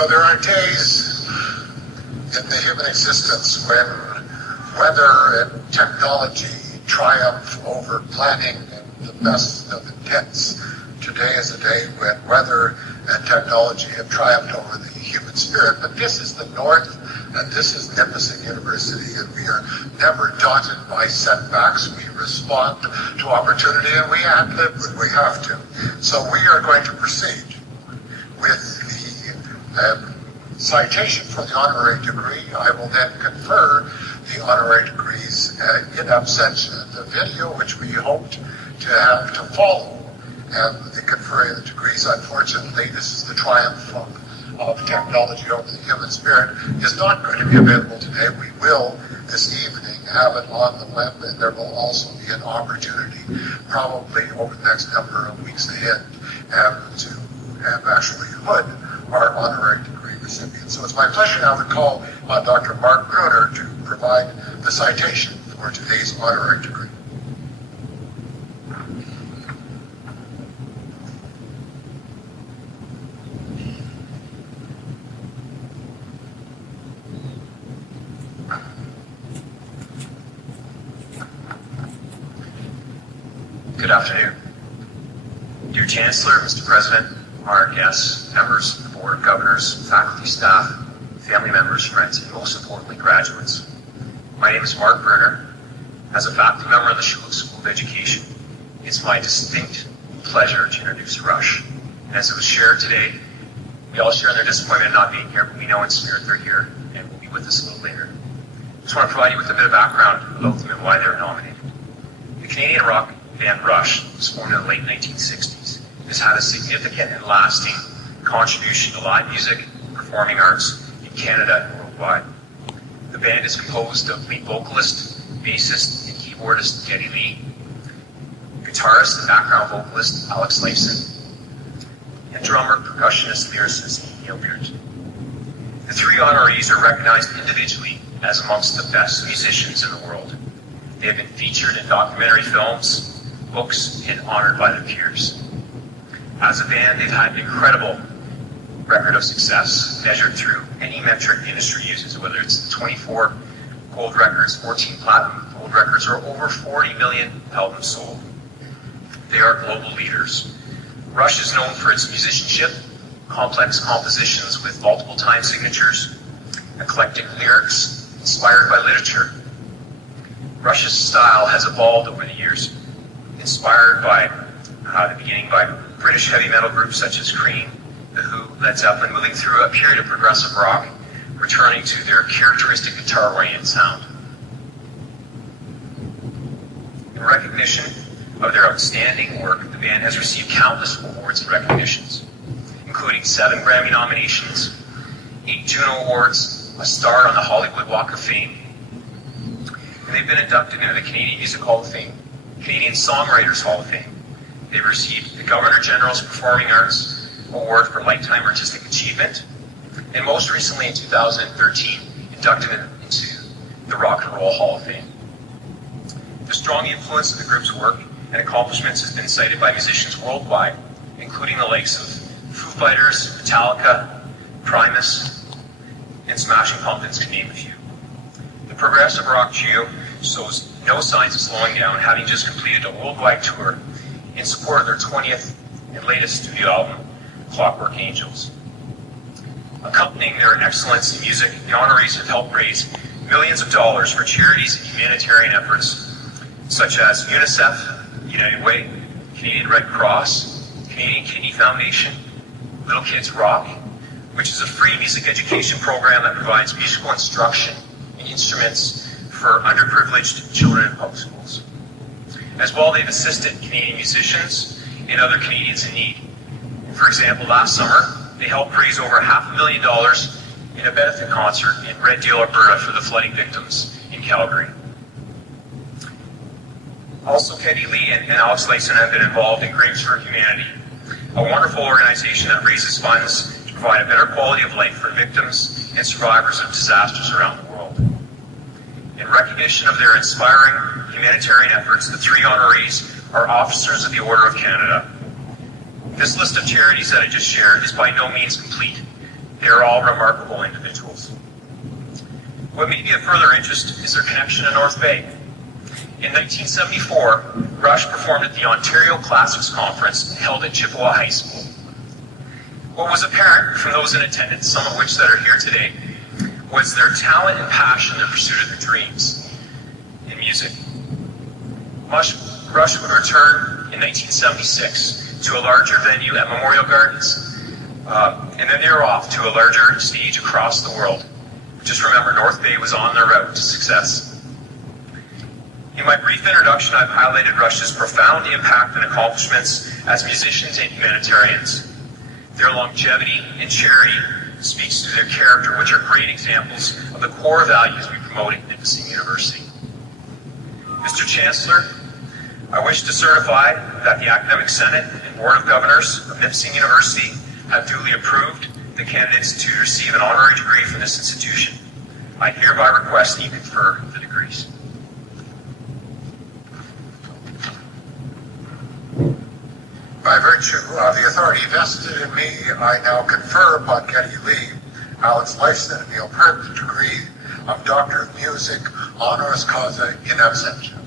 So there are days in the human existence when weather and technology triumph over planning and the best of intents. Today is a day when weather and technology have triumphed over the human spirit, but this is the North, and this is Nipissing University, and we are never daunted by setbacks. We respond to opportunity, and we ad-lib when we have to. So we are going to proceed with the citation for the honorary degree. I will then confer the honorary degrees in absentia. The video, which we hoped to have to follow, and the conferring of the degrees, unfortunately, this is the triumph of technology over the human spirit, is not going to be available today. We will, this evening, have it on the web, and there will also be an opportunity, probably over the next number of weeks ahead, to have actually hood our honorary degree recipients. So it's my pleasure now to call on Dr. Mark Bruner to provide the citation for today's honorary degree. Good afternoon. Dear Chancellor, Mr. President, honored guests, members of the Board, governors, faculty, staff, family members, friends, and most importantly, graduates. My name is Mark Bruner. As a faculty member of the School of Education, it's my distinct pleasure to introduce Rush. And as it was shared today, we all share in their disappointment in not being here, but we know in spirit they're here and will be with us a little later. I just want to provide you with a bit of background about them and why they were nominated. The Canadian rock band Rush was formed in the late 1960s. It has had a significant and lasting contribution to live music and performing arts in Canada and worldwide. The band is composed of lead vocalist, bassist, and keyboardist Geddy Lee, guitarist and background vocalist Alex Lifeson, and drummer, percussionist, lyricist Neil Peart. The three honorees are recognized individually as amongst the best musicians in the world. They have been featured in documentary films, books, and honored by their peers. As a band, they've had an incredible record of success measured through any metric the industry uses, whether it's 24 gold records, 14 platinum gold records, or over 40 million albums sold. They are global leaders. Rush is known for its musicianship, complex compositions with multiple time signatures, eclectic lyrics inspired by literature. Rush's style has evolved over the years, inspired by the beginning by British heavy metal groups such as Cream, The Who, Led Zeppelin, moving through a period of progressive rock, returning to their characteristic guitar-oriented sound. In recognition of their outstanding work, the band has received countless awards and recognitions, including 7 Grammy nominations, 8 Juno Awards, a star on the Hollywood Walk of Fame, and they've been inducted into the Canadian Music Hall of Fame, Canadian Songwriters Hall of Fame. They've received the Governor-General's Performing Arts Award for Lifetime Artistic Achievement, and most recently in 2013, inducted into the Rock and Roll Hall of Fame. The strong influence of the group's work and accomplishments has been cited by musicians worldwide, including the likes of Foo Fighters, Metallica, Primus, and Smashing Pumpkins, to name a few. The progressive rock trio shows no signs of slowing down, having just completed a worldwide tour in support of their 20th and latest studio album, Clockwork Angels. Accompanying their excellence in music, the honorees have helped raise millions of dollars for charities and humanitarian efforts such as UNICEF, United Way, Canadian Red Cross, Canadian Kidney Foundation, Little Kids Rock, which is a free music education program that provides musical instruction and instruments for underprivileged children in public schools. As well, they've assisted Canadian musicians and other Canadians in need. For example, last summer, they helped raise over $500,000 in a benefit concert in Red Deer, Alberta for the flooding victims in Calgary. Also, Geddy Lee and Alex Lifeson have been involved in Grapes for Humanity, a wonderful organization that raises funds to provide a better quality of life for victims and survivors of disasters around the world. In recognition of their inspiring humanitarian efforts, the three honorees are Officers of the Order of Canada. This list of charities that I just shared is by no means complete. They are all remarkable individuals. What may be of further interest is their connection to North Bay. In 1974, Rush performed at the Ontario Classics Conference held at Chippewa High School. What was apparent from those in attendance, some of which that are here today, was their talent and passion in the pursuit of their dreams in music. Rush would return in 1976 to a larger venue at Memorial Gardens, and then they were off to a larger stage across the world. Just remember, North Bay was on their route to success. In my brief introduction, I've highlighted Rush's profound impact and accomplishments as musicians and humanitarians. Their longevity and charity speaks to their character, which are great examples of the core values we promote at Nipissing University. Mr. Chancellor, I wish to certify that the Academic Senate and Board of Governors of Nipissing University have duly approved the candidates to receive an honorary degree from this institution. I hereby request that you confer the degrees. By virtue of the authority vested in me, I now confer upon Getty Lee, Alex Lifeson, and Peart the degree of Doctor of Music, honoris causa in absentia.